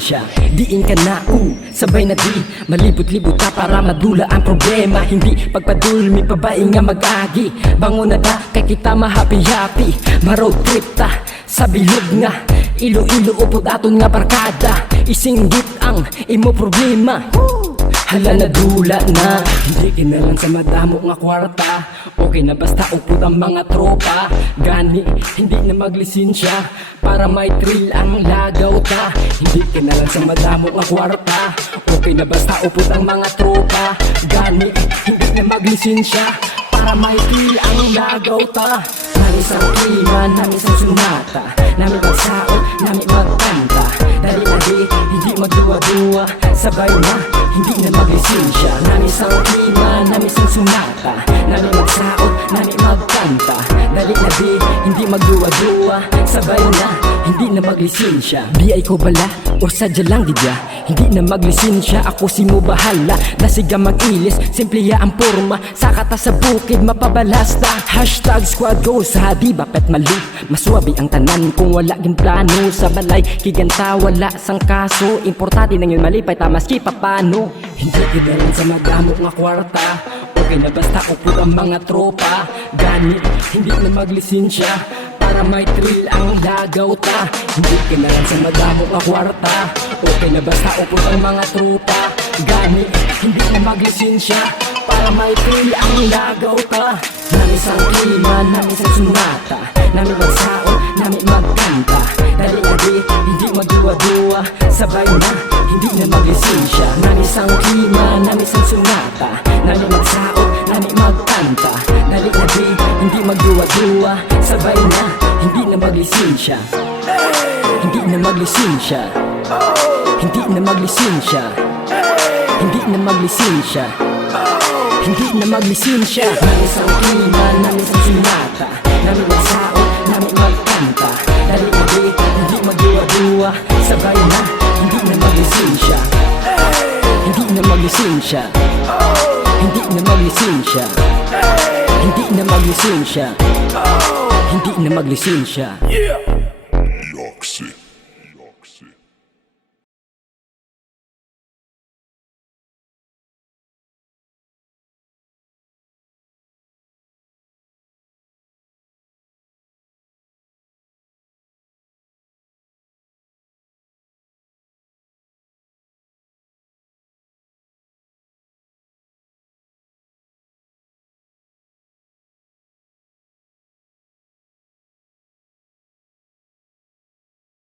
maglisensya. Diin ka na, sabay na di malibot-libot ka para madula ang problema. Hindi pagpadulmi pabay nga mag-agi. Bango na da kay kita mahappy-happy. Ma-road trip ta sa bilog nga Ilo-ilo upod aton nga barkada. Isinggit ang imo problema. Hala na dula na, hindi kinalan sa madamo nga kwarta. Okay na basta upod ang mga tropa. Gani, hindi na maglisensya para may thrill ang lagaw ta. Hindi kinalan sa madamo nga kwarta. Okay na basta upod ang mga tropa. Gani, hindi na maglisensya para may thrill ang lagaw ta. Nami sa klima, nami sa sunata, nami magsaot, nami magkanta. Dali na di, hindi magduwa-duwa, sabay na, hindi na maglisensya. Nami sa klima, nami sa sunata, nami magsaot, nami magkanta. Dali na di, hindi magduwa-duwa, sabay na, hindi na maglisensya. Biyay ko bala, o sadya lang di ba? Hindi na maglisensya, ako si mo bahala. Nasiga mag-ilis, simple ya ang porma. Sakata sa bukid, mapabalasta. Hashtag squad goes, sa di bapet malu. Maswabi ang tanan kung wala gin plano. Sa balay, kiganta wala sang kaso. Importante nang yun malipay, tamaski papano. Hindi kidalan sa madamo nga kwarta. Okay na basta upod ang mga tropa. Gani, hindi na maglisensya para may thrill ang lagaw ta. Hindi kinalan sa madamo nga kwarta. Okay na basta upod ang mga tropa. Gani, hindi na maglisensya para may thrill ang lagaw ta. Nami sa klima, nami sa sunata, nami magsaon, nami magkanta. Dali na di, hindi magduwa-duwa, sabay na, hindi na maglisensya. Nami sa klima, nami sa sunata, nami magsaon, nami magkanta. Dali na di, hindi magduwa-duwa, sabay na, hindi na maglisensya. Hindi na maglisensya. Hindi na maglisensya. Hindi na maglisensya. Hindi na maglisensya. Nami sa klima, nami sa sunata, nami magsaot, nami magkanta. Dali na di, hindi magduwa-duwa, sabay na, hindi na maglisensya. Hindi na maglisensya. Hindi na maglisensya. Hindi na maglisensya. Hindi na maglisensya.